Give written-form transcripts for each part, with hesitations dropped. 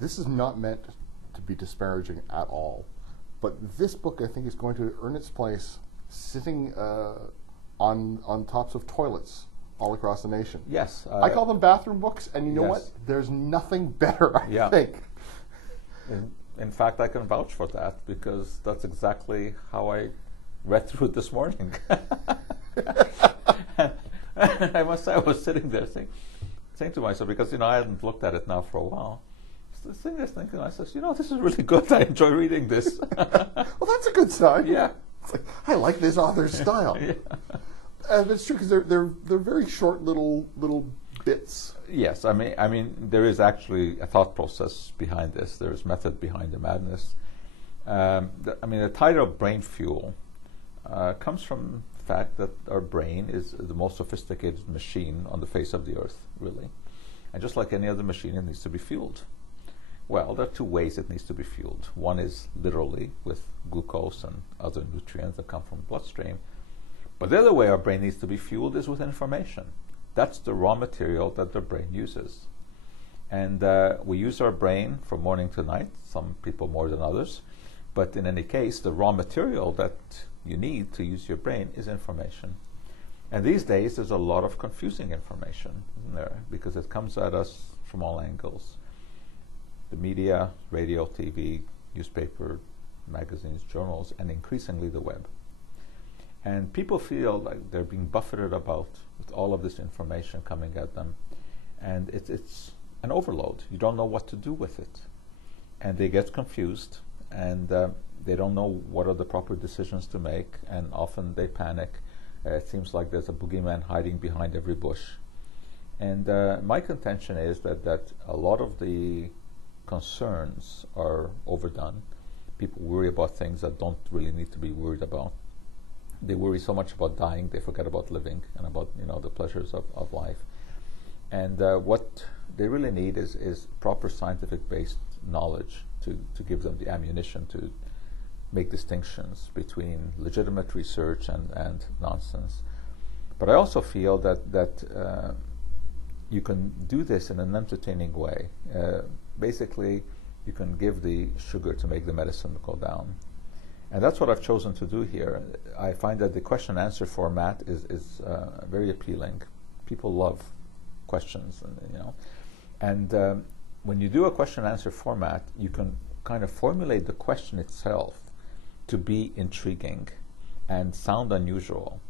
this is not meant to be disparaging at all, but this book, I think, is going to earn its place sitting on tops of toilets all across the nation. Yes. I call them bathroom books, and you know what? There's nothing better, I think. In fact, I can vouch for that, because that's exactly how I read through it this morning. And I must say, I was sitting there saying to myself, because I hadn't looked at it now for a while, sitting there thinking, I said, this is really good. I enjoy reading this. Well, that's a good sign. Yeah. It's like, I like this author's style. Yeah. It's true, because they're very short little bits. Yes, I mean, there is actually a thought process behind this. There is method behind the madness. The title of Brain Fuel comes from the fact that our brain is the most sophisticated machine on the face of the earth, really. And just like any other machine, it needs to be fueled. Well, there are two ways it needs to be fueled. One is literally with glucose and other nutrients that come from the bloodstream. But the other way our brain needs to be fueled is with information. That's the raw material that the brain uses. And we use our brain from morning to night, some people more than others. But in any case, the raw material that you need to use your brain is information. And these days, there's a lot of confusing information, isn't there? Because it comes at us from all angles. The media, radio, TV, newspaper, magazines, journals, and increasingly the web. And people feel like they're being buffeted about with all of this information coming at them. And it's an overload. You don't know what to do with it. And they get confused, and they don't know what are the proper decisions to make, and often they panic. It seems like there's a boogeyman hiding behind every bush. And my contention is that a lot of the concerns are overdone. People worry about things that don't really need to be worried about. They worry so much about dying, they forget about living and about the pleasures of life. And what they really need is proper scientific-based knowledge to give them the ammunition to make distinctions between legitimate research and nonsense. But I also feel that you can do this in an entertaining way. Basically, you can give the sugar to make the medicine go down. And that's what I've chosen to do here. I find that the question-answer format is very appealing. People love questions, and when you do a question-answer format, you can kind of formulate the question itself to be intriguing and sound unusual.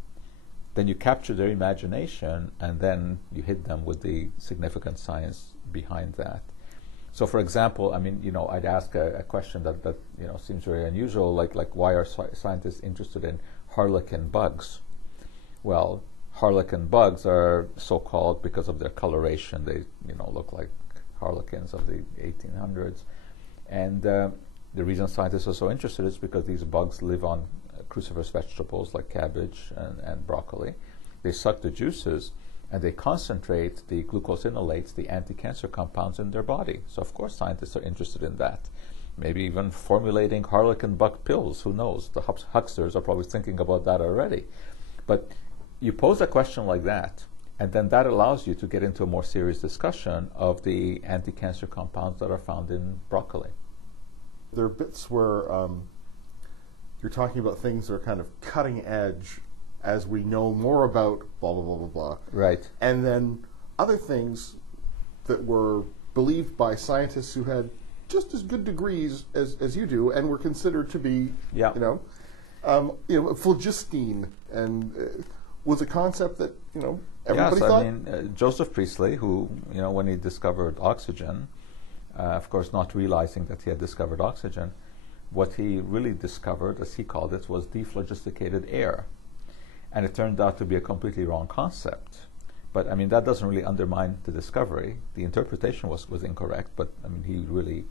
Then you capture their imagination, and then you hit them with the significant science behind that. So, for example, I'd ask a question that seems very unusual, like why are scientists interested in harlequin bugs? Well, harlequin bugs are so-called because of their coloration. They, look like harlequins of the 1800s, and the reason scientists are so interested is because these bugs live on cruciferous vegetables like cabbage and broccoli. They suck the juices, and they concentrate the glucosinolates, the anti-cancer compounds in their body. So of course scientists are interested in that. Maybe even formulating harlequin bug pills, who knows? The hucksters are probably thinking about that already. But you pose a question like that, and then that allows you to get into a more serious discussion of the anti-cancer compounds that are found in broccoli. There are bits where you're talking about things that are kind of cutting edge as we know more about blah, blah, blah, blah, blah. Right. And then other things that were believed by scientists who had just as good degrees as you do and were considered to be, phlogiston, and was a concept that, everybody thought. Joseph Priestley, who, when he discovered oxygen, of course not realizing that he had discovered oxygen, what he really discovered, as he called it, was dephlogisticated air. And it turned out to be a completely wrong concept. But that doesn't really undermine the discovery. The interpretation was incorrect, but he really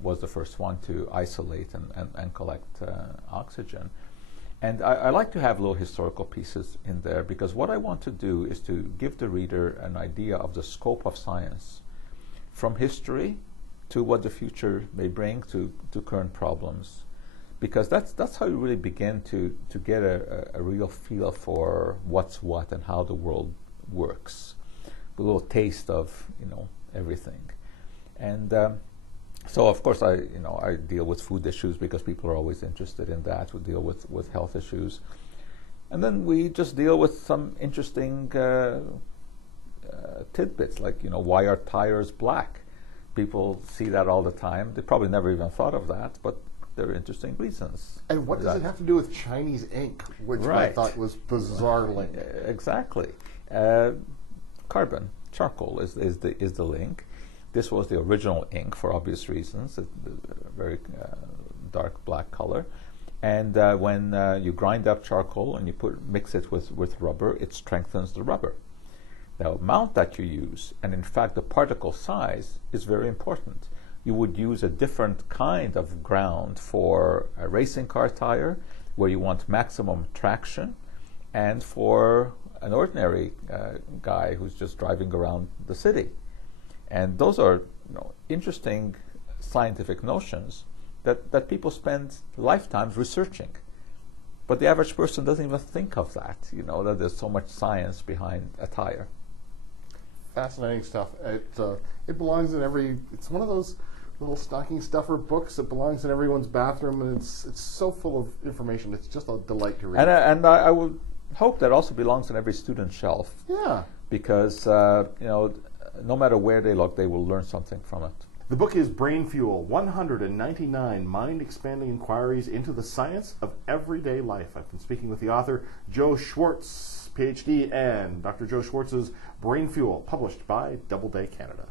was the first one to isolate and collect oxygen. And I like to have little historical pieces in there, because what I want to do is to give the reader an idea of the scope of science, from history to what the future may bring to current problems. Because that's how you really begin to get a real feel for what's what and how the world works. A little taste of everything. And So of course I deal with food issues because people are always interested in that. We deal with health issues, and then we just deal with some interesting tidbits, like why are tires black? People see that all the time. They probably never even thought of that, but there are interesting reasons. And what does it have to do with Chinese ink, which I thought was bizarre link? Exactly. Carbon, charcoal is the link. This was the original ink for obvious reasons, a very dark black color. And when you grind up charcoal and you mix it with rubber, it strengthens the rubber. The amount that you use, and in fact the particle size, is very important. You would use a different kind of ground for a racing car tire, where you want maximum traction, and for an ordinary guy who's just driving around the city. And those are interesting scientific notions that people spend lifetimes researching. But the average person doesn't even think of that, that there's so much science behind a tire. Fascinating stuff. It belongs in it's one of those little stocking stuffer books that belongs in everyone's bathroom, and it's so full of information. It's just a delight to read. And I would hope that also belongs on every student's shelf. Yeah. Because, no matter where they look, they will learn something from it. The book is Brain Fuel, 199 mind-expanding inquiries into the science of everyday life. I've been speaking with the author, Joe Schwarcz, PhD, and Dr. Joe Schwartz's Brain Fuel, published by Doubleday Canada.